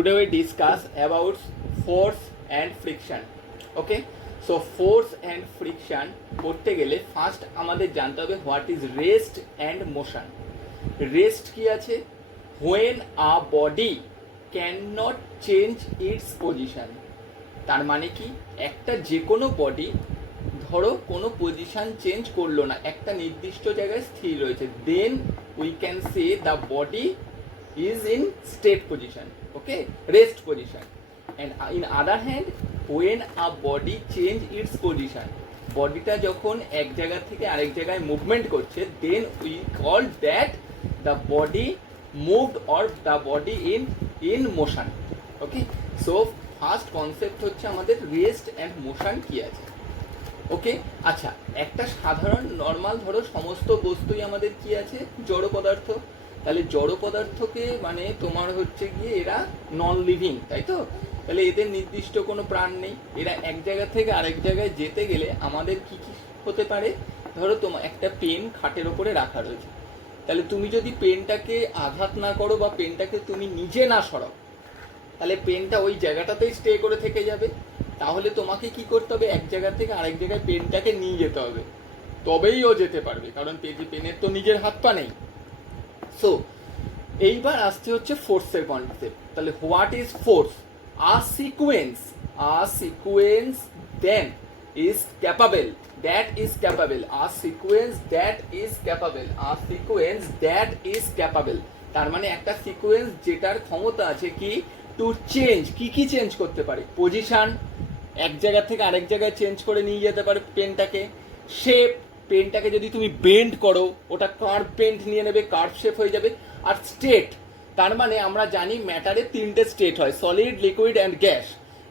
Today we discuss about force and friction. Okay, so force and friction করতে গেলে first আমাদের জানতে হবে what is rest and motion. Rest কি আছে? When a body can not change it's position. তার মানে কি, একটা যে কোনো বডি ধরো কোনো পজিশন চেঞ্জ করলো না, একটা নির্দিষ্ট জায়গায় স্থির রয়েছে, then we can say the body is in state position, okay, rest position. And in other hand, when a body change its position, বডিটা যখন এক জায়গা থেকে আরেক জায়গায় মুভমেন্ট করছে, then we call that the body moved or the body in motion. Okay, so first concept হচ্ছে আমাদের রেস্ট অ্যান্ড মোশন কি আছে। ওকে, আচ্ছা, একটা সাধারণ নর্মাল ধরো সমস্ত বস্তুই আমাদের কি আছে, জড় পদার্থ। তাহলে জড় পদার্থকে মানে তোমার হচ্ছে গিয়ে এরা নন লিভিং, তাই তো? তাহলে এদের নির্দিষ্ট কোনো প্রাণ নেই, এরা এক জায়গা থেকে আরেক জায়গায় যেতে গেলে আমাদের কি কি হতে পারে? ধরো তোমার একটা পেন খাটের ওপরে রাখা রয়েছে, তাহলে তুমি যদি পেনটাকে আঘাত না করো বা পেনটাকে তুমি নিজে না সরাও, তাহলে পেনটা ওই জায়গাটাতেই স্টে করে থেকে যাবে। তাহলে তোমাকে কি করতে হবে? এক জায়গা থেকে আরেক জায়গায় পেনটাকে নিয়ে যেতে হবে, তবেই ও যেতে পারবে, কারণ পেনের তো নিজের হাত পা নেই। সো এইবার আসছে হচ্ছে ফোর্সের কনসেপ্ট। তাহলে what is force? A sequence then is capable, that is capable, a sequence that is capable, a sequence that is capable. তার মানে একটা সিকোয়েন্স যেটার ক্ষমতা আছে কি, টু চেঞ্জ, কি চেঞ্জ করতে পারে? পজিশন, এক জায়গা থেকে আরেক জায়গায় চেঞ্জ করে নিয়ে যেতে পারে পেনটাকে। শেপ, পেনটাকে যদি তুমি বেন্ড করো ওটা কার্ভ বেন্ড নিয়ে নেবে, কার্ভ শেপ হয়ে যাবে। আর স্টেট, তার মানে আমরা জানি ম্যাটারের তিনটে স্টেট হয়, সলিড, লিকুইড অ্যান্ড গ্যাস।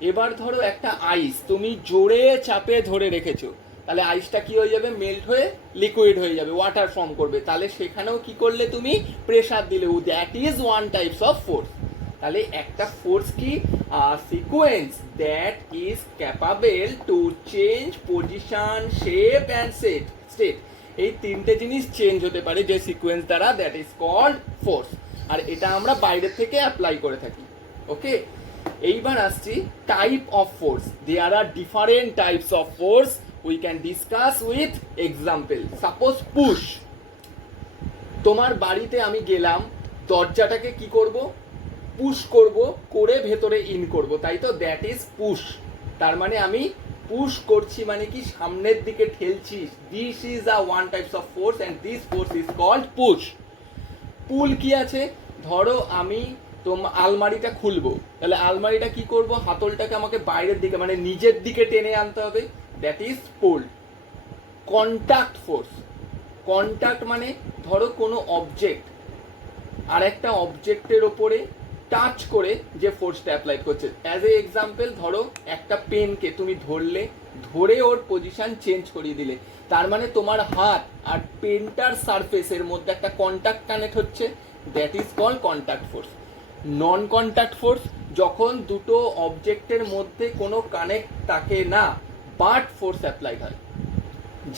এবার ধরো একটা আইস তুমি জোরে চাপে ধরে রেখেছো, তাহলে আইসটা কি হয়ে যাবে? মেল্ট হয়ে লিকুইড হয়ে যাবে, ওয়াটার ফর্ম করবে। তাহলে সেখানেও কি করলে তুমি? প্রেসার দিলে, that is one types of force. তাহলে একটা ফোর্স কি? Sequence that is capable to change position, shape and state. এই তিনটে জিনিস চেঞ্জ হতে পারে যে সিকোয়েন্স দ্বারা, দ্যাট ইজ কল্ড ফোর্স। আর এটা আমরা বাইরে থেকে অ্যাপ্লাই করে থাকি। ওকে, এইবার আসছি type of force. There are different types of force, we can discuss with example. Suppose push, তোমার বাড়িতে আমি গেলাম, দরজাটাকে কি করব? পুশ করব, করে ভেতরে ইন করব, তাই তো? That is push. তার মানে আমি পুশ করছি, মানে কি সামনের দিকে ঠেলছি। This is a one types of force and this force is called push. Pull কি আছে? ধরো আমি তোমার আলমারিটা খুলবো, তাহলে আলমারিটা কি করব? হাতলটাকে আমাকে বাইরের দিকে মানে নিজের দিকে টেনে আনতে হবে, that is pool. Contact force, contact মানে ধরো কোনো অবজেক্ট আর একটা অবজেক্টের ওপরে টাচ করে যে ফোর্সটা অ্যাপ্লাই করছে। অ্যাজ এ এক্সাম্পল, ধরো একটা পেনকে তুমি ধরলে, ধরে ওর পজিশন চেঞ্জ করিয়ে দিলে, তার মানে তোমার হাত আর পেনটার সারফেসের মধ্যে একটা কন্টাক্ট কানেক্ট হচ্ছে, that is called contact force. Non contact force, যখন দুটো অবজেক্টের মধ্যে কোনো কানেক্ট থাকে না, বাট ফোর্স অ্যাপ্লাইড হয়।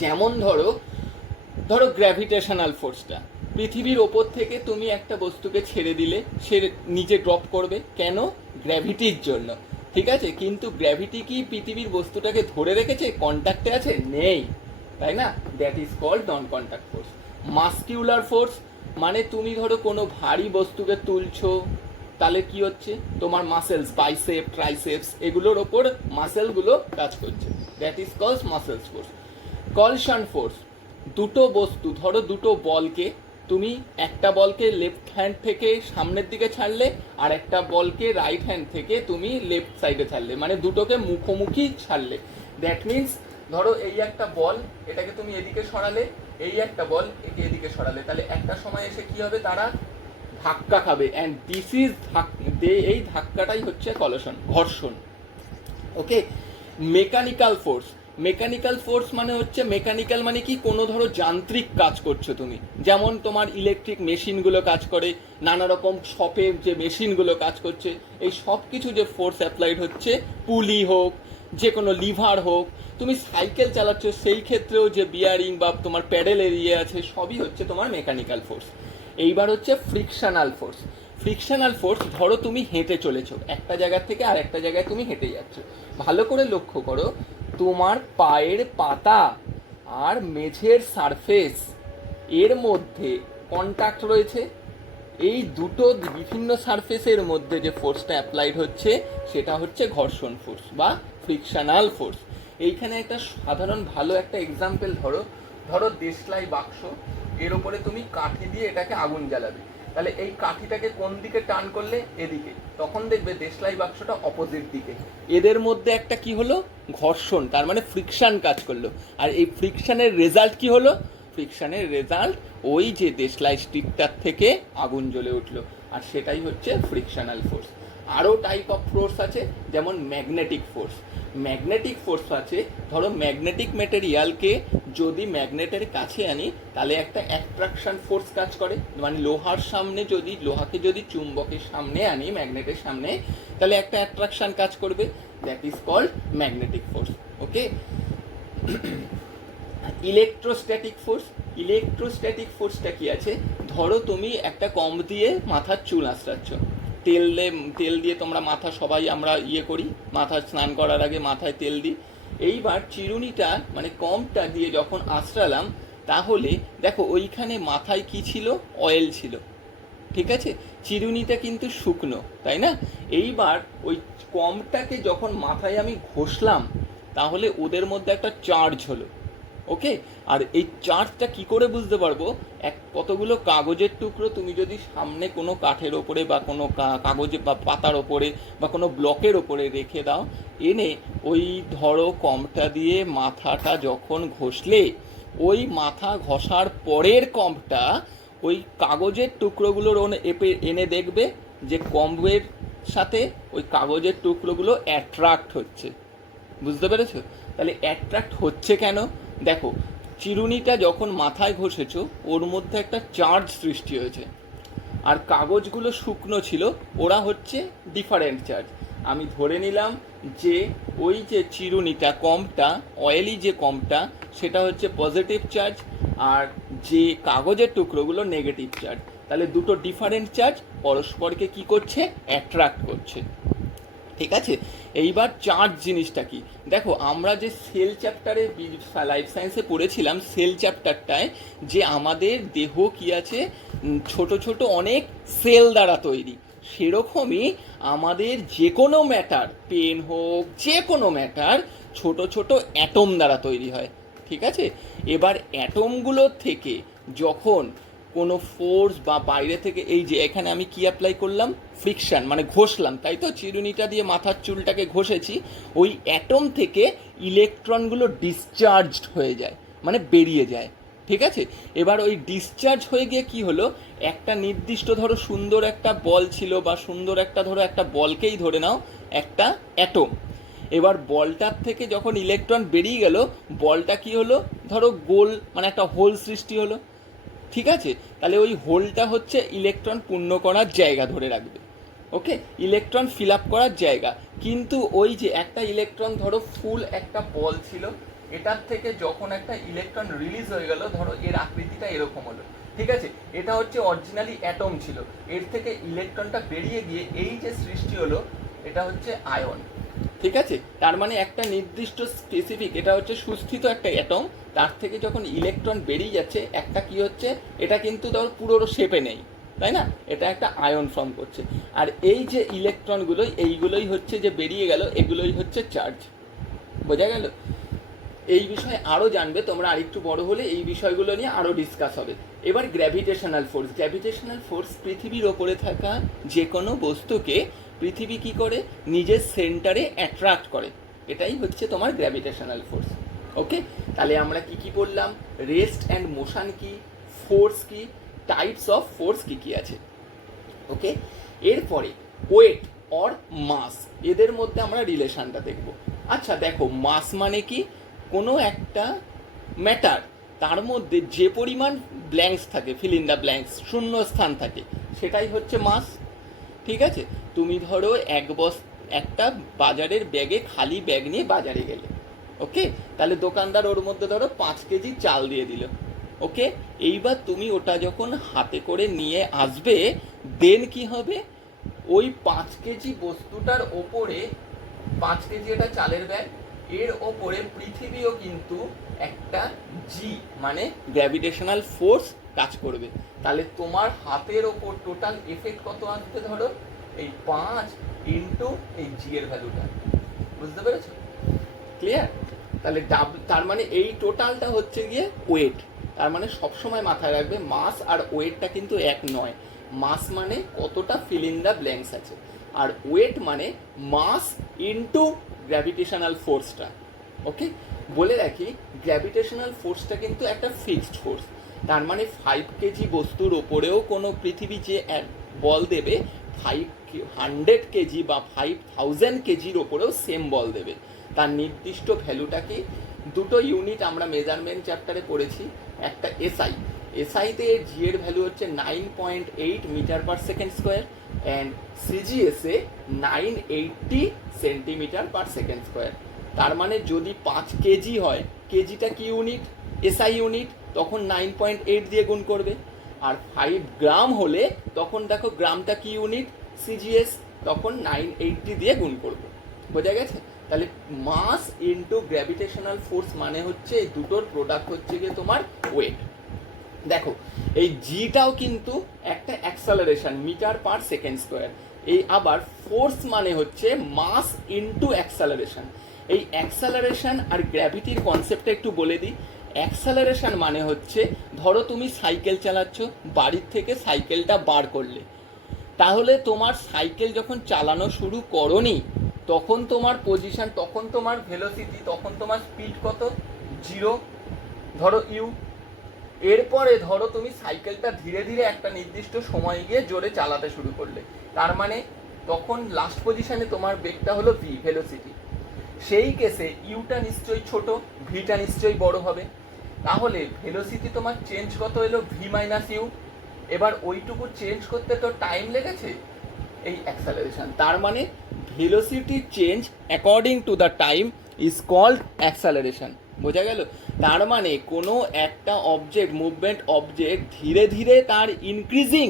যেমন ধরো গ্র্যাভিটেশনাল ফোর্সটা, পৃথিবীর ওপর থেকে তুমি একটা বস্তুকে ছেড়ে দিলে, সে নিচে ড্রপ করবে, কেন? গ্র্যাভিটির জন্য, ঠিক আছে? কিন্তু গ্র্যাভিটি কি পৃথিবীর বস্তুটাকে ধরে রেখেছে? কন্ট্যাক্টে আছে? নেই, তাই না? That is called non contact force. Muscular force মানে তুমি ধরো কোনো ভারী বস্তুকে তুলছো, তাহলে কি হচ্ছে? তোমার মাসেলস, বাইসেপ, ট্রাইসেপস, এগুলোর ওপর মাসেলগুলো কাজ করছে, that is called muscles force. Collision force, দুটো বস্তু, ধরো দুটো বলকে তুমি, একটা বলকে লেফট হ্যান্ড থেকে সামনের দিকে ছাড়লে, আর একটা বলকে রাইট হ্যান্ড থেকে তুমি লেফট সাইডে ছাড়লে, মানে দুটোকে মুখোমুখি ছাড়লে। দ্যাট মিনস ধরো এই একটা বল, এটাকে তুমি এদিকে সরালে, এই একটা বল একে এদিকে সরালে, তাহলে একটা সময় এসে কি হবে? তারা ধাক্কা খাবে, অ্যান্ড দিস ইজ এই ধাক্কাটাই হচ্ছে কলশন, ঘর্ষণ। ওকে, মেকানিক্যাল ফোর্স, মেকানিক্যাল ফোর্স মানে হচ্ছে, মেকানিক্যাল মানে কি? কোনো ধরো যান্ত্রিক কাজ করছো তুমি, যেমন তোমার ইলেকট্রিক মেশিনগুলো কাজ করে, নানা রকম শপের যে মেশিনগুলো কাজ করছে, এই সব কিছু যে ফোর্স অ্যাপ্লাইড হচ্ছে, পুলি হোক, যে কোনো লিভার হোক, তুমি সাইকেল চালাচ্ছ সেই ক্ষেত্রেও যে বিয়ারিং বা তোমার প্যাডেল এরিয়া আছে, সবই হচ্ছে তোমার মেকানিক্যাল ফোর্স। এইবার হচ্ছে ফ্রিকশনাল ফোর্স। ফ্রিকশনাল ফোর্স, ধরো তুমি হেঁটে চলেছো, একটা জায়গা থেকে আর একটা জায়গায় তুমি হেঁটে যাচ্ছ, ভালো করে লক্ষ্য করো, তোমার পায়ের পাতা আর মেঝের সারফেস এর মধ্যে কন্ট্যাক্ট রয়েছে। এই দুটো বিভিন্ন সারফেসের মধ্যে যে ফোর্সটা অ্যাপ্লাইড হচ্ছে সেটা হচ্ছে ঘর্ষণ ফোর্স বা ফ্রিকশনাল ফোর্স। এইখানে একটা সাধারণ ভালো একটা এক্সাম্পল ধরো, ধরো দেশলাই বাক্স, এর ওপরে তুমি কাঠি দিয়ে এটাকে আগুন জ্বালাবে, তাহলে এই কাঠিটাকে কোন দিকে টান করলে? এদিকে, তখন দেখবে দেশলাই বাক্সটা অপোজিট দিকে। এদের মধ্যে একটা কি হলো? ঘর্ষণ, তার মানে ফ্রিকশন কাজ করলো। আর এই ফ্রিকশনের রেজাল্ট কি হলো? ফ্রিকশনের রেজাল্ট ওই যে দেশলাই স্টিকটার থেকে আগুন জ্বলে উঠলো, আর সেটাই হচ্ছে ফ্রিকশনাল ফোর্স। আরও টাইপ অফ ফোর্স আছে, যেমন ম্যাগনেটিক ফোর্স। ম্যাগনেটিক ফোর্স আছে, ধরো ম্যাগনেটিক মেটেরিয়ালকে যদি ম্যাগনেটের কাছে আনি তাহলে একটা অ্যাট্রাকশন ফোর্স কাজ করে, মানে লোহার সামনে যদি, লোহাকে যদি চুম্বকের সামনে আনি, ম্যাগনেটের সামনে, তাহলে একটা অ্যাট্রাকশন কাজ করবে, that is called magnetic force. Okay. Electrostatic force, electrostatic ফোর্সটা কি আছে? ধরো তুমি একটা কম্ব দিয়ে মাথার চুল আঁচড়াচ্ছ, তেল দিয়ে তোমরা মাথা, সবাই আমরা করি, মাথা স্নান করার আগে মাথায় তেল দিই। এইবার চিরুনিটা মানে কম্বটা দিয়ে যখন আঁচড়ালাম, তাহলে দেখো ওইখানে মাথায় কি ছিল? অয়েল ছিল, ঠিক আছে? চিরুনিটা কিন্তু শুকনো, তাই না? এইবার ওই কম্বটাকে যখন মাথায় আমি ঘষলাম, তাহলে ওদের মধ্যে একটা চার্জ হলো। ওকে। আর এই চার্জটা কি করে বুঝতে পারবো? কতগুলো কাগজের টুকরো তুমি যদি সামনে কোনো কাঠের ওপরে বা কোনো কাগজে বা পাতার ওপরে বা কোনো ব্লকের ওপরে রেখে দাও, এনে ওই ধরো কম্বটা দিয়ে মাথাটা যখন ঘষলে, ওই মাথা ঘষার পরের কম্বটা ওই কাগজের টুকরোগুলোর এনে দেখবে যে কম্বের সাথে ওই কাগজের টুকরোগুলো অ্যাট্রাক্ট হচ্ছে। বুঝতে পেরেছো? তাহলে অ্যাট্রাক্ট হচ্ছে কেন? দেখো, চিরুনিটা যখন মাথায় ঘষেছো, ওর মধ্যে একটা চার্জ সৃষ্টি হয়েছে, আর কাগজগুলো শুকনো ছিল, ওরা হচ্ছে ডিফারেন্ট চার্জ। আমি ধরে নিলাম যে ওই যে চিরুনিটা, কম্বটা, অয়েলি যে কম্বটা, সেটা হচ্ছে পজিটিভ চার্জ, আর যে কাগজের টুকরোগুলো নেগেটিভ চার্জ। তাহলে দুটো ডিফারেন্ট চার্জ পরস্পরকে কি করছে? অ্যাট্রাক্ট করছে। ঠিক আছে। এইবার চার্জ জিনিসটা কি? দেখো, আমরা যে সেল চ্যাপ্টারে লাইফ সায়েন্সে পড়েছিলাম, সেল চ্যাপ্টারটায়, যে আমাদের দেহ কি আছে? ছোট ছোট অনেক সেল দ্বারা তৈরি। সেরকমই আমাদের যে কোনো ম্যাটার, পেন হোক, যে কোনো ম্যাটার ছোট ছোট অ্যাটম দ্বারা তৈরি হয়। ঠিক আছে। এবার অ্যাটমগুলোর থেকে যখন কোনো ফোর্স বা বাইরে থেকে, এই যে এখানে আমি কি অ্যাপ্লাই করলাম? ফ্রিকশন, মানে ঘষলাম, তাই তো? চিরুনিটা দিয়ে মাথার চুলটাকে ঘষেছি, ওই অ্যাটম থেকে ইলেকট্রনগুলো ডিসচার্জড হয়ে যায়, মানে বেরিয়ে যায়। ঠিক আছে। এবার ওই ডিসচার্জ হয়ে গিয়ে কি হলো? একটা নির্দিষ্ট, ধরো সুন্দর একটা বল ছিল, বা সুন্দর একটা, ধরো একটা বলকেই ধরে নাও, একটা অ্যাটম। এবার বলটার থেকে যখন ইলেকট্রন বেরিয়ে গেল, বলটা কি হলো? ধরো গোল, মানে একটা হোল সৃষ্টি হলো। ঠিক আছে। তাহলে ওই হোলটা হচ্ছে ইলেকট্রন পূর্ণ করার জায়গা, ধরে রাখবে। ওকে, ইলেকট্রন ফিল আপ করার জায়গা। কিন্তু ওই যে একটা ইলেকট্রন, ধরো ফুল একটা বল ছিল, এটার থেকে যখন একটা ইলেকট্রন রিলিজ হয়ে গেল, ধরো এর আকৃতিটা এরকম হলো, ঠিক আছে? এটা হচ্ছে অরিজিনালি অ্যাটম ছিল, এর থেকে ইলেকট্রনটা বেরিয়ে গিয়ে এই যে সৃষ্টি হলো, এটা হচ্ছে আয়ন। ঠিক আছে। তার মানে একটা নির্দিষ্ট স্পেসিফিক, এটা হচ্ছে সুস্থিত একটা অ্যাটম, তার থেকে যখন ইলেকট্রন বেরিয়ে যাচ্ছে, একটা কি হচ্ছে? এটা কিন্তু ধর পুরো শেপে নেই, তাই না? এটা একটা আয়ন ফর্ম করছে। আর এই যে ইলেকট্রনগুলো, এইগুলোই হচ্ছে যে বেরিয়ে গেল, এগুলোই হচ্ছে চার্জ। বোঝা গেল? এই বিষয়ে আরও জানবে তোমরা, আরেকটু বড় হলে এই বিষয়গুলো নিয়ে আরও ডিসকাস হবে। এবার গ্র্যাভিটেশনাল ফোর্স। গ্র্যাভিটেশনাল ফোর্স পৃথিবীর ওপরে থাকা যে কোনো বস্তুকে পৃথিবী কি করে? নিজের সেন্টারে অ্যাট্রাক্ট করে। এটাই হচ্ছে তোমার গ্র্যাভিটেশনাল ফোর্স। ওকে। তাহলে আমরা কি কি বললাম? রেস্ট অ্যান্ড মোশন কি, ফোর্স কি, টাইপস অফ ফোর্স কি কি আছে। ওকে। এরপরে ওয়েট অর মাস, এদের মধ্যে আমরা রিলেশনটা দেখব। আচ্ছা দেখো, মাস মানে কি? কোনো একটা ম্যাটার, তার মধ্যে যে পরিমাণ ব্ল্যাঙ্কস থাকে, ফিল ইন দ্য ব্ল্যাঙ্কস, শূন্য স্থান থাকে, সেটাই হচ্ছে মাস। ঠিক আছে। তুমি ধরো একটা বাজারের ব্যাগে, খালি ব্যাগ নিয়ে বাজারে গেলে, ওকে, তাহলে দোকানদার ওর মধ্যে ধরো 5 কেজি চাল দিয়ে দিল। ওকে, এইবার তুমি ওটা যখন হাতে করে নিয়ে আসবে, দেন কি হবে, ওই 5 কেজি বস্তুটার ওপরে, 5 কেজি এটা চালের ব্যাগ, এর ওপরে পৃথিবীও কিন্তু একটা জি মানে গ্র্যাভিটেশনাল ফোর্স কাজ করবে। তাহলে তোমার হাতের ওপর টোটাল এফেক্ট কত আসবে, ধরো এই 5 ইন্টু এই জি এর ভ্যালুটা, বুঝতে পেরেছো? ক্লিয়ার? তাহলে তার মানে এই টোটালটা হচ্ছে গিয়ে ওয়েট। তার মানে সবসময় মাথায় রাখবে মাস আর ওয়েটটা কিন্তু এক নয়। মাস মানে কতটা ফিল ইন দ্য ব্ল্যাঙ্কস আছে, আর ওয়েট মানে মাস ইনটু গ্র্যাভিটেশনাল ফোর্সটা। ওকে, বলে রাখি গ্র্যাভিটেশনাল ফোর্সটা কিন্তু একটা ফিক্সড ফোর্স। তার মানে 5 কেজি বস্তুর ওপরেও কোনো পৃথিবী যে বল দেবে, 500 কেজি বা 5000 কেজির ওপরেও সেম বল দেবে। তার নির্দিষ্ট ভ্যালুটা কি, দুটো ইউনিট আমরা মেজারমেন্ট চ্যাপ্টারে পড়েছি, একটা এসআই, এসআইতে জি এর ভ্যালু হচ্ছে 9.8 metre per second square, and সিজিএসে 980 সেন্টিমিটার পার সেকেন্ড স্কোয়ার। তার মানে যদি 5 কেজি হয়, কেজিটা কি ইউনিট, এসআই ইউনিট, তখন 9.8 দিয়ে গুণ করবে। আর 5 গ্রাম হলে তখন দেখো গ্রামটা কি ইউনিট, সিজিএস, তখন 980 দিয়ে গুণ করবো। বোঝা গেছে? তাহলে মাস ইনটু গ্র্যাভিটেশনাল ফোর্স মানে হচ্ছে এই দুটোর প্রোডাক্ট হচ্ছে গিয়ে তোমার ওয়েট। দেখো এই জিটাও কিন্তু একটা acceleration, metre per second square. এই আবার ফোর্স মানে হচ্ছে মাস ইনটু অ্যাক্সেলারেশন। এই অ্যাক্সেলারেশন আর গ্র্যাভিটির কনসেপ্টটা একটু বলে দিই। অ্যাক্সেলারেশন মানে হচ্ছে, ধরো তুমি সাইকেল চালাচ্ছ, বাড়ির থেকে সাইকেলটা বার করলে, তাহলে তোমার সাইকেল যখন চালানো শুরু করনি তখন তোমার পজিশন, তখন তোমার ভেলোসিটি, তখন তোমার স্পিড কত, 0, ধরো ইউ। এরপরে ধরো তুমি সাইকেলটা ধীরে ধীরে একটা নির্দিষ্ট সময় গিয়ে জোরে চালাতে শুরু করলে, তার মানে তখন লাস্ট পজিশনে তোমার বেগটা হলো ভি, ভেলোসিটি। সেই কেসে ইউটা নিশ্চয়ই ছোট, ভিটা নিশ্চয়ই বড় হবে। তাহলে ভেলোসিটি তোমার চেঞ্জ কত এলো, ভি মাইনাস ইউ। এবার ওইটুকু চেঞ্জ করতে তো টাইম লেগেছে, এই অ্যাক্সেলারেশন। তার মানে velocity change according to the time is called acceleration. বোঝা গেল? তার মানে কোনো একটা অবজেক্ট, মুভমেন্ট অবজেক্ট ধীরে ধীরে তার ইনক্রিজিং,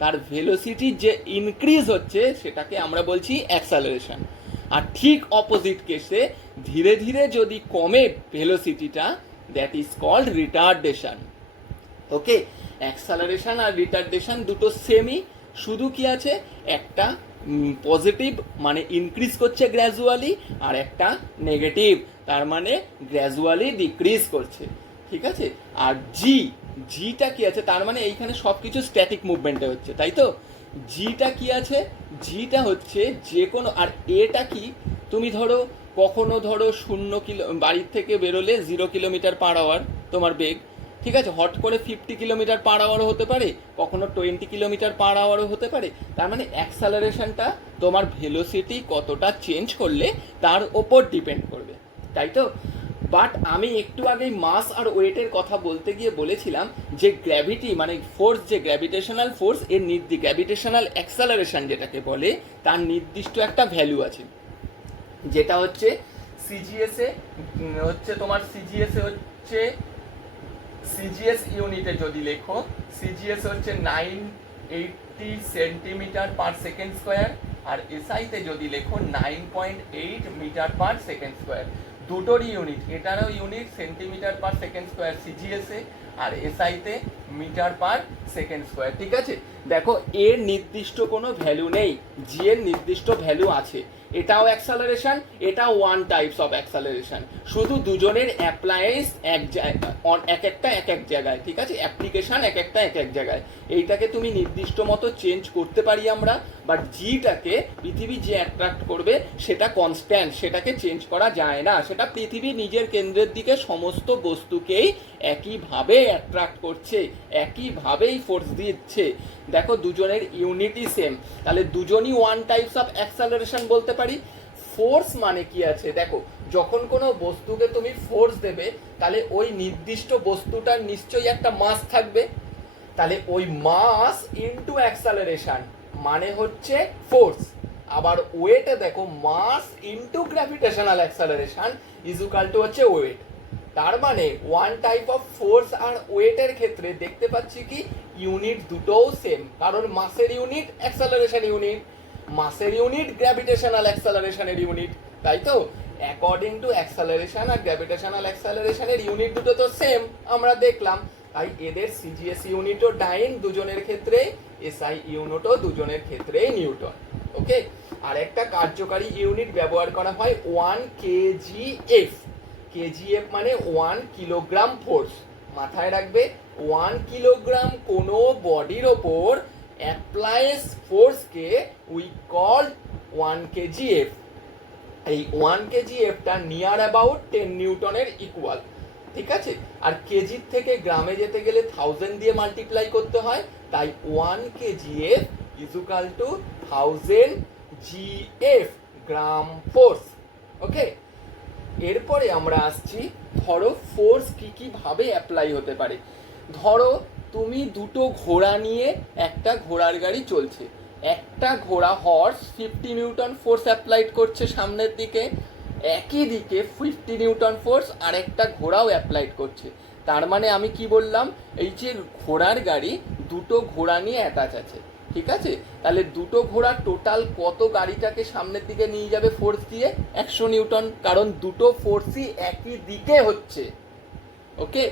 তার ভেলোসিটি যে ইনক্রিজ হচ্ছে সেটাকে আমরা বলছি অ্যাক্সেলারেশন। আর ঠিক অপোজিট কেসে ধীরে ধীরে যদি কমে ভেলোসিটিটা, that is called retardation. Okay, acceleration আর রিটার্ডেশন দুটো সেমই, শুধু কি আছে, একটা পজিটিভ মানে ইনক্রিজ করছে গ্র্যাজুয়ালি, আর একটা নেগেটিভ তার মানে গ্র্যাজুয়ালি ডিক্রিজ করছে। ঠিক আছে? আর জিটা কি আছে, তার মানে এইখানে সব কিছু স্ট্যাটিক মুভমেন্টে হচ্ছে, তাই তো? জিটা কি আছে, জিটা হচ্ছে যে কোনো, আর এটা কি, তুমি ধরো কখনো ধরো 0 বাড়ির থেকে বেরোলে 0 কিলোমিটার পার আওয়ার তোমার বেগ, ঠিক আছে, হট করে 50 কিলোমিটার পার আওয়ারও হতে পারে, কখনো 20 কিলোমিটার পার আওয়ারও হতে পারে। তার মানে অ্যাক্সেলারেশনটা তোমার ভেলোসিটি কতটা চেঞ্জ করলে তার ওপর ডিপেন্ড করবে, তাই তো? বাট আমি একটু আগেই মাস আর ওয়েটের কথা বলতে গিয়ে বলেছিলাম যে গ্র্যাভিটি মানে ফোর্স, যে গ্র্যাভিটেশনাল ফোর্স, এর গ্র্যাভিটেশনাল অ্যাক্সেলারেশন যেটাকে বলে, তার নির্দিষ্ট একটা ভ্যালু আছে, যেটা হচ্ছে সিজিএসে হচ্ছে তোমার, সিজিএসে হচ্ছে, সিজিএস ইউনিটে যদি লেখো, সিজিএস হচ্ছে 980 সেন্টিমিটার পার সেকেন্ড স্কোয়ার, আর এসআইতে যদি লেখো 9.8 মিটার পার সেকেন্ড স্কোয়ার। দুটোরই ইউনিট, এটারও unit centimetre per second square সিজিএসে, আর এসআইতে মিটার পার সেকেন্ড স্কোয়ার। ঠিক আছে? দেখো এর নির্দিষ্ট কোনো ভ্যালু নেই, জি এর নির্দিষ্ট ভ্যালু আছে। এটাও অ্যাক্সেলারেশন, এটাও ওয়ান টাইপস অফ অ্যাক্সেলারেশন, শুধু দুজনের অ্যাপ্লাইজ এক একটা এক এক জায়গায়। ঠিক আছে? অ্যাপ্লিকেশন এক একটা এক এক জায়গায়। এইটাকে তুমি নির্দিষ্ট মতো চেঞ্জ করতে পারি আমরা, বাট জিটাকে পৃথিবী যে অ্যাট্রাক্ট করবে সেটা কনস্ট্যান্ট, সেটাকে চেঞ্জ করা যায় না। সেটা পৃথিবী নিজের কেন্দ্রের দিকে সমস্ত বস্তুকেই একইভাবে অ্যাট্রাক্ট করছে, একইভাবেই ফোর্স দিচ্ছে। দেখো দুজনের ইউনিটই সেম, তাহলে দুজনই ওয়ান টাইপস অফ অ্যাক্সেলারেশন বলতে পারি। ফোর্স মানে কি আছে, দেখো যখন কোনো বস্তুকে তুমি ফোর্স দেবে, তাহলে ওই নির্দিষ্ট বস্তুটার নিশ্চয়ই একটা মাস থাকবে, তাহলে ওই মাস ইনটু অ্যাক্সেলারেশন মানে হচ্ছে ফোর্স। আবার ওয়েটে দেখো mass into gravitational acceleration is equal to হচ্ছে ওয়েট। তার মানে ওয়ান টাইপ অফ ফোর্স আর ওয়েটের ক্ষেত্রে দেখতে পাচ্ছি কি ইউনিট দুটোও সেম, কারণ মাসের ইউনিট অ্যাক্সেলারেশন ইউনিট, মাসের ইউনিট গ্র্যাভিটেশনাল অ্যাক্সেলারেশনের ইউনিট, তাই তো অ্যাকর্ডিং টু অ্যাক্সেলারেশন আর গ্র্যাভিটেশনাল অ্যাক্সেলারেশনের ইউনিট দুটো তো সেম আমরা দেখলাম, তাই এদের সিজিএস ইউনিটও ডাইন দুজনের ক্ষেত্রে, এসআই ইউনিটও দুজনের ক্ষেত্রেই নিউটন। ওকে, আর একটা কার্যকারী ইউনিট ব্যবহার করা হয় 1 কেজিএফ। কেজিএফ মানে 1 কিলোগ্রাম ফোর্স। মাথায় রাখবে 1 কিলোগ্রাম কোনো বডির ওপর অ্যাপ্লাইস ফোর্সকে উই কল 1 কেজিএফ। এই 1 কেজিএফটা নিয়ার অ্যাবাউট 10 নিউটনের ইকুয়াল, ঠিক আছে। আর কেজির থেকে গ্রামে যেতে গেলে 1000 দিয়ে মাল্টিপ্লাই করতে হয়, তাই 1 KGF is equal to 1000 GF, gram force. Okay, এরপরে আমরা আসছি ধরো ফোর্স কি কি ভাবে অ্যাপ্লাই হতে পারে। ধরো তুমি দুটো ঘোড়া নিয়ে একটা ঘোড়ার গাড়ি চলছে, একটা ঘোড়া হর্স 50 নিউটন ফোর্স অ্যাপ্লাইড করছে সামনের দিকে, একই দিকে 50 নিউটন ফোর্স আর একটা ঘোড়াও অ্যাপ্লাইড করছে। তার মানে আমি কি বললাম, এই যে ঘোড়ার গাড়ি দুটো ঘোড়া নিয়ে অ্যাটাচ আছে, ঠিক আছে। তাহলে দুটো ঘোড়া টোটাল কত গাড়িটাকে সামনের দিকে নিয়ে যাবে ফোর্স দিয়ে? 100 নিউটন, কারণ দুটো ফোর্সই একই দিকে হচ্ছে। ওকে,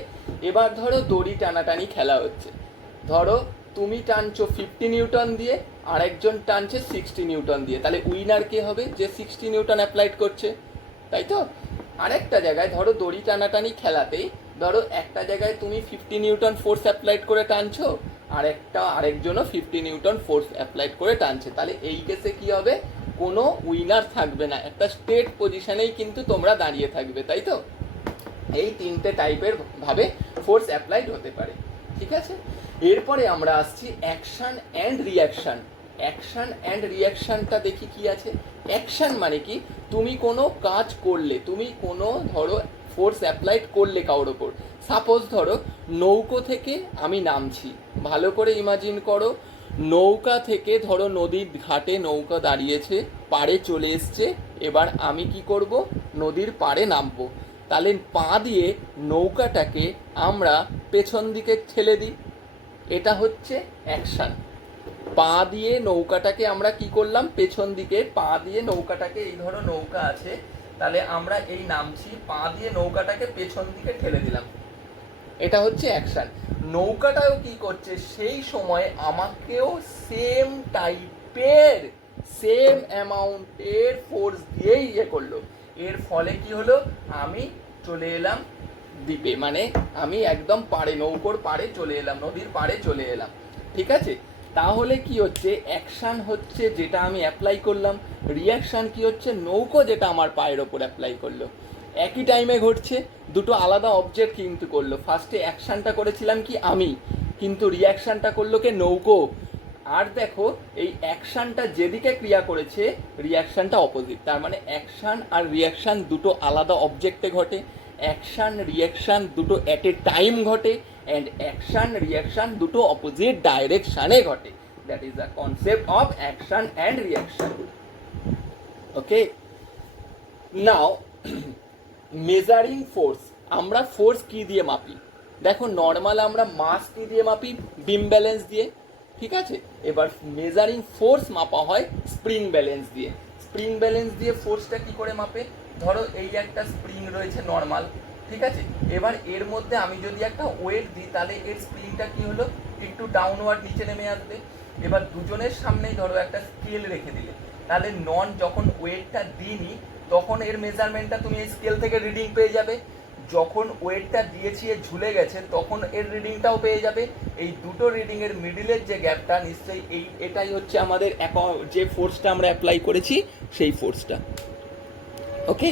এবার ধরো দড়ি টানাটানি খেলা হচ্ছে, ধরো তুমি টানছো 50 নিউটন দিয়ে, আরেকজন টানছে 60 নিউটন দিয়ে, তাহলে উইনার কে হবে? যে 60 নিউটন অ্যাপ্লাইড করছে, তাই তো। আরেকটা জায়গায় ধরো দড়ি টানাটানি খেলাতেই ধরো একটা জায়গায় তুমি 50 নিউটন ফোর্স অ্যাপ্লাইড করে টানছো, আরেকজনও 50 নিউটন ফোর্স অ্যাপ্লাইড করে টানছে, তাহলে এই কেসে কি হবে? কোনো উইনার থাকবে না, একটা স্টেট পজিশনেই কিন্তু তোমরা দাঁড়িয়ে থাকবে, তাই তো। এই তিনটে টাইপের ভাবে ফোর্স অ্যাপ্লাইড হতে পারে, ঠিক আছে। এরপরে আমরা আসছি action and reaction. Action and রিয়াকশনটা দেখি কি আছে। অ্যাকশন মানে কি, তুমি কোনো কাজ করলে, তুমি কোনো ধরো ফোর্স অ্যাপ্লাইড করলে কারোর ওপর। সাপোজ ধরো নৌকো থেকে আমি নামছি, ভালো করে ইমাজিন করো, নৌকা থেকে ধরো নদীর ঘাটে নৌকা দাঁড়িয়েছে, পাড়ে চলে এসছে, এবার আমি কি করব? নদীর পাড়ে নামবো। তাহলে পা দিয়ে নৌকাটাকে আমরা পেছন দিকে ঠেলে দিই, এটা হচ্ছে অ্যাকশন। পা দিয়ে নৌকাটাকে আমরা কি করলাম? পেছন দিকে পা দিয়ে নৌকাটাকে, এই ধরো নৌকা আছে, তাহলে আমরা এই নামছি, পা দিয়ে নৌকাটাকে পেছন দিকে ঠেলে দিলাম, এটা হচ্ছে অ্যাকশন। নৌকাটাও কি করছে? সেই সময় আমাকেও সেম টাইপের, সেম অ্যামাউন্টের ফোর্স দিয়েই ইয়ে করলো। এর ফলে কি হলো? আমি চলে এলাম দ্বীপে, মানে আমি একদম পাড়ে, নৌকোর পাড়ে চলে এলাম, নদীর পাড়ে চলে এলাম, ঠিক আছে। তাহলে কি হচ্ছে? অ্যাকশন হচ্ছে যেটা আমি অ্যাপ্লাই করলাম, রিয়াকশান কি হচ্ছে? নৌকো যেটা আমার পায়ের ওপর অ্যাপ্লাই করলো। একই টাইমে ঘটছে, দুটো আলাদা অবজেক্ট কিন্তু করলো। ফার্স্টে অ্যাকশানটা করেছিলাম কি আমি, কিন্তু রিয়াকশানটা করলো কে? নৌকো। আর দেখো এই অ্যাকশানটা যেদিকে ক্রিয়া করেছে, রিয়াকশানটা অপোজিট। তার মানে অ্যাকশান আর রিয়াকশান দুটো আলাদা অবজেক্টে ঘটে, অ্যাকশান রিয়াকশান দুটো অ্যাট এ টাইম ঘটে, অ্যান্ড অ্যাকশান রিয়াকশান দুটো অপোজিট ডাইরেকশানে ঘটে। That is the concept of action and reaction. Okay, now measuring force. আমরা ফোর্স কি দিয়ে মাপি? দেখো নর্মাল আমরা মাস কি দিয়ে মাপি? বিম ব্যালেন্স দিয়ে, ঠিক আছে। এবার মেজারিং ফোর্স মাপা হয় স্প্রিং ব্যালেন্স দিয়ে। স্প্রিং ব্যালেন্স দিয়ে ফোর্সটা কি করে মাপে? ধরো এই একটা স্প্রিং রয়েছে নর্মাল, ঠিক আছে। এবার এর মধ্যে আমি যদি একটা ওয়েট দিই, তাহলে এর স্প্রিংটা কি হলো? একটু ডাউনওয়ার্ড নিচে নেমে আসবে। এবার দুজনের সামনেই ধরো একটা স্কেল রেখে দিলে, তাহলে যখন ওয়েটটা দিইনি তখন এর মেজারমেন্টটা তুমি এই স্কেল থেকে রিডিং পেয়ে যাবে। যখন ওয়েটটা দিয়েছি এ ঝুলে গেছে তখন এর রিডিংটাও পেয়ে যাবে। এই দুটো রিডিংয়ের মিডিলের যে গ্যাপটা, নিশ্চয়ই এটাই হচ্ছে আমাদের যে ফোর্সটা আমরা অ্যাপ্লাই করেছি সেই ফোর্সটা। ওকে,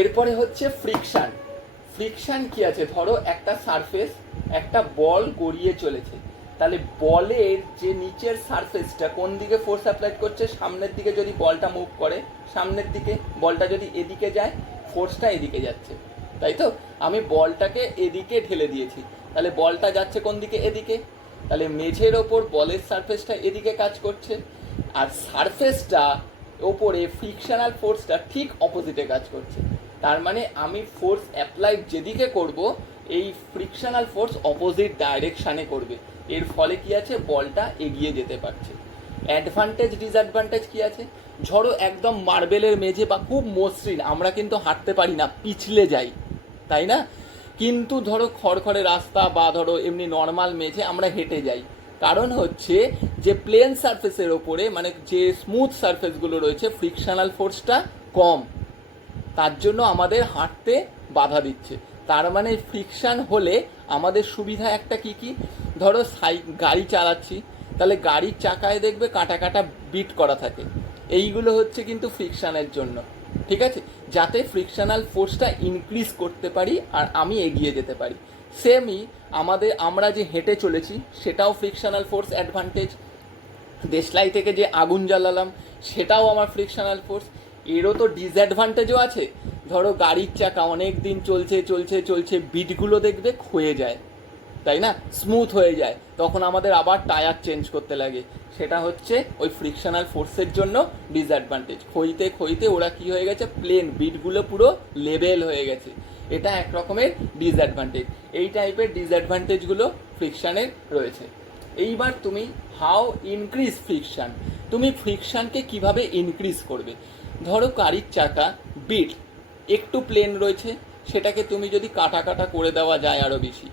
এরপরে হচ্ছে ফ্রিকশান। ফ্রিকশান কি আছে? ধরো একটা সারফেস, একটা বল গড়িয়ে চলেছে, তাহলে বলের যে নিচের সারফেসটা কোন দিকে ফোর্স অ্যাপ্লাই করছে? সামনের দিকে। যদি বলটা মুভ করে সামনের দিকে, বলটা যদি এদিকে যায়, ফোর্সটা এদিকে যাচ্ছে, তাই তো। আমি বলটাকে এদিকে ঢেলে দিয়েছি, তাহলে বলটা যাচ্ছে কোন দিকে? এদিকে। তাহলে মেঝের ওপর বলের সারফেসটা এদিকে কাজ করছে, আর সারফেসটা ওপরে ফ্রিকশনাল ফোর্সটা ঠিক অপোজিটে কাজ করছে। তার মানে আমি ফোর্স অ্যাপ্লাইড যেদিকে করব এই ফ্রিকশনাল ফোর্স অপোজিট ডাইরেকশানে করবে, এর ফলে কি আছে, বলটা এগিয়ে যেতে পারছে। অ্যাডভান্টেজ ডিসঅ্যাডভান্টেজ কি আছে, ধরো একদম মার্বেলের মেঝে বা খুব মসৃণ, আমরা কিন্তু হাঁটতে পারি না, পিছলে যাই, তাই না? কিন্তু ধরো খড়খড়ে রাস্তা বা ধরো এমনি নর্মাল মেঝে আমরা হেঁটে যাই, কারণ হচ্ছে যে প্লেন সারফেসের ওপরে মানে যে স্মুথ সারফেসগুলো রয়েছে ফ্রিকশনাল ফোর্সটা কম, তার জন্য আমাদের হাঁটতে বাধা দিচ্ছে। তার মানে ফ্রিকশান হলে আমাদের সুবিধা একটা কি কি, ধরো গাড়ি চালাচ্ছি, তাহলে গাড়ির চাকায় দেখবে কাটা কাটা বিট করা থাকে, এইগুলো হচ্ছে কিন্তু ফ্রিকশানের জন্য, ঠিক আছে, যাতে ফ্রিকশনাল ফোর্সটা ইনক্রিজ করতে পারি আর আমি এগিয়ে যেতে পারি। সেমই আমরা যে হেঁটে চলেছি সেটাও ফ্রিকশনাল ফোর্স অ্যাডভান্টেজ। দেশলাই থেকে যে আগুন জ্বালালাম সেটাও আমার ফ্রিকশনাল ফোর্স। এরও তো ডিসঅ্যাডভান্টেজও আছে, ধরো গাড়ির চাকা অনেক দিন চলছে চলছে চলছে, বিটগুলো দেখবে ক্ষয়ে যায়, তাই না, স্মুথ হয়ে যায়, তখন আমাদের আবার টায়ার চেঞ্জ করতে লাগে, সেটা হচ্ছে ওই ফ্রিকশনাল ফোর্সের জন্য ডিসঅ্যাডভান্টেজ। ক্ষইতে ক্ষইতে ওরা কি হয়ে গেছে, প্লেন বিটগুলো পুরো লেভেল হয়ে গেছে, এটা এক রকমের ডিসঅ্যাডভান্টেজ। এই টাইপের ডিসঅ্যাডভান্টেজগুলো ফ্রিকশানের রয়েছে। এইবার তুমি হাউ ইনক্রিজ ফ্রিকশান, তুমি ফ্রিকশানকে কিভাবে ইনক্রিজ করবে। ধরো গাড়ির চাকা বিট একটু প্লেন রয়েছে, সেটাকে তুমি যদি কাটা কাটা করে দেওয়া যায় আরও বেশি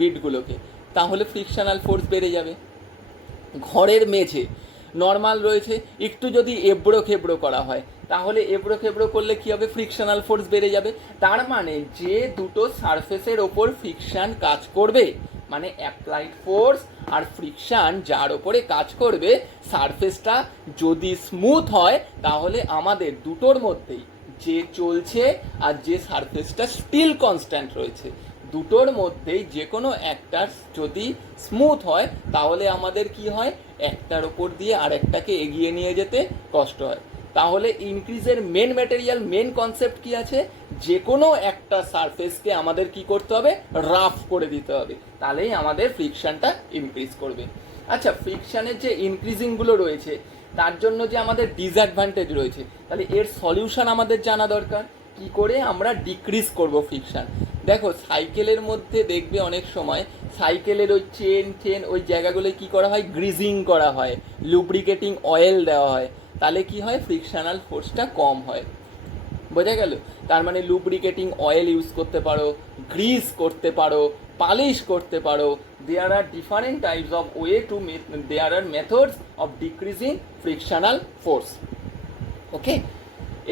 বিটগুলোকে, তাহলে ফ্রিকশনাল ফোর্স বেড়ে যাবে। ঘরের মেঝে নর্মাল রয়েছে, একটু যদি এবড়ো খেবড়ো করা হয়, তাহলে এবড়ো খেবড়ো করলে কী হবে, ফ্রিকশনাল ফোর্স বেড়ে যাবে। তার মানে যে দুটো সারফেসের ওপর ফ্রিকশান কাজ করবে, মানে অ্যাপ্লাইড ফোর্স আর ফ্রিকশান যার ওপরে কাজ করবে, সারফেসটা যদি স্মুথ হয় তাহলে আমাদের দুটোর মধ্যেই যে চলছে আর যে সারফেসটা স্টিল কনস্ট্যান্ট রয়েছে, দুটোর মধ্যেই যে কোনো একটার যদি স্মুথ হয় তাহলে আমাদের কি হয়, একটার ওপর দিয়ে আরেকটাকে এগিয়ে নিয়ে যেতে কষ্ট হয়। তাহলে ইনক্রিজের মেন ম্যাটেরিয়াল, মেন কনসেপ্ট কি আছে, যে কোনো একটা সারফেসকে আমাদের কি করতে হবে, রাফ করে দিতে হবে, তাহলেই আমাদের ফ্রিকশনটা ইনক্রিজ করবে। আচ্ছা, ফ্রিকশনের যে ইনক্রিজিংগুলো রয়েছে তার জন্য যে আমাদের ডিসঅ্যাডভান্টেজ রয়েছে, তাহলে এর সলিউশন আমাদের জানা দরকার, কি করে আমরা ডিক্রিজ করব ফ্রিকশন। দেখো সাইকেলের মধ্যে দেখবে অনেক সময় সাইকেলের ওই চেন ওই জায়গাগুলো কি করা হয়, গ্রিজিং করা হয়, লুব্রিকেটিং অয়েল দেওয়া হয়, তাহলে কি হয়, ফ্রিকশনাল ফোর্সটা কম হয়, বোঝা গেল। তার মানে লুব্রিকেটিং অয়েল ইউজ করতে পারো, গ্রিজ করতে পারো, পালিশ করতে পারো, there are different types of way to there are methods of decreasing frictional force. Okay,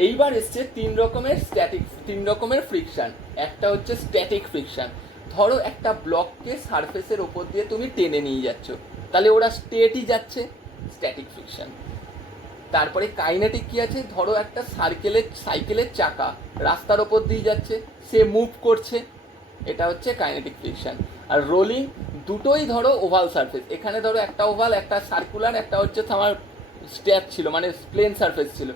এইবার এসছে তিন রকমের ফ্রিকশন। একটা হচ্ছে স্ট্যাটিক ফ্রিকশন, ধরো একটা ব্লককে সারফেসের ওপর দিয়ে তুমি টেনে নিয়ে যাচ্ছ, তাহলে ওরা স্ট্রেটই যাচ্ছে, স্ট্যাটিক ফ্রিকশন। তারপরে কাইনেটিক কি আছে, ধরো একটা সাইকেলের চাকা রাস্তার ওপর দিয়ে যাচ্ছে, সে মুভ করছে, এটা হচ্ছে কাইনেটিক ফ্রিকশন। আর রোলিং, দুটোই ধরো ওভাল সারফেস, এখানে ধরো একটা ওভাল একটা সার্কুলার, একটা হচ্ছে আমার স্ট্যাক ছিল মানে প্লেন সারফেস ছিল,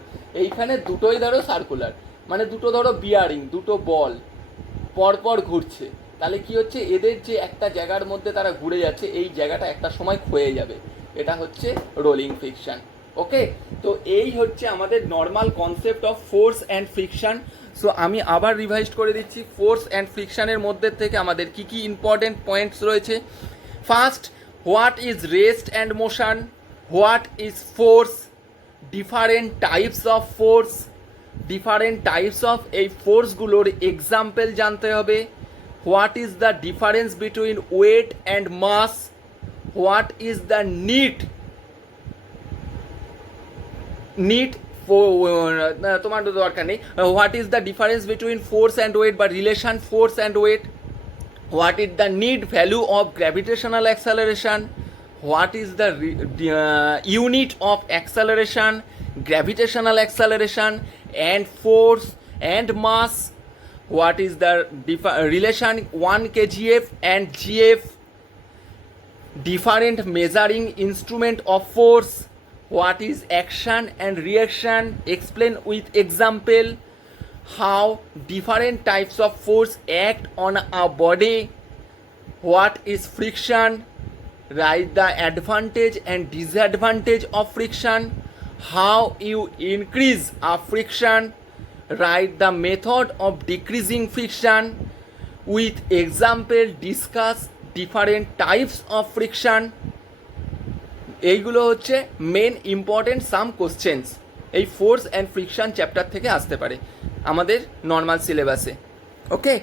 এইখানে দুটোই ধরো সার্কুলার, মানে দুটো ধরো বিয়ারিং, দুটো বল পরপর ঘুরছে, তাহলে কি হচ্ছে, এদের যে একটা জায়গার মধ্যে তারা ঘুরে যাচ্ছে, এই জায়গাটা একটা সময় ক্ষয়ে যাবে, এটা হচ্ছে রোলিং ফ্রিকশন। ওকে, তো এই হচ্ছে আমাদের normal concept of force and friction. So আমি আবার রিভাইজ করে দিচ্ছি, ফোর্স অ্যান্ড ফ্রিকশনের মধ্যে থেকে আমাদের কি কি ইম্পর্টেন্ট পয়েন্টস রয়েছে। First, what is rest and motion, what is force, different types of force, different types of এই ফোর্সগুলোর এক্সাম্পল জানতে হবে, what is the difference between weight and mass, what is the need তোমার দরকার নেই, what is the difference between force and weight বা relation force and weight, what is the need value of gravitational acceleration, what is the unit of acceleration, gravitational acceleration and force and mass, what is the relation 1 kgf and gf, different measuring instrument of force, what is action and reaction, explain with example, how different types of force act on a body, what is friction, write the advantage and disadvantage of friction, how you increase a friction, write the method of decreasing friction, with example discuss different types of friction. এইগুলো হচ্ছে main important some questions, এই force and friction chapter থেকে আসতে পারে আমাদের normal সিলেবাসে। ওকে।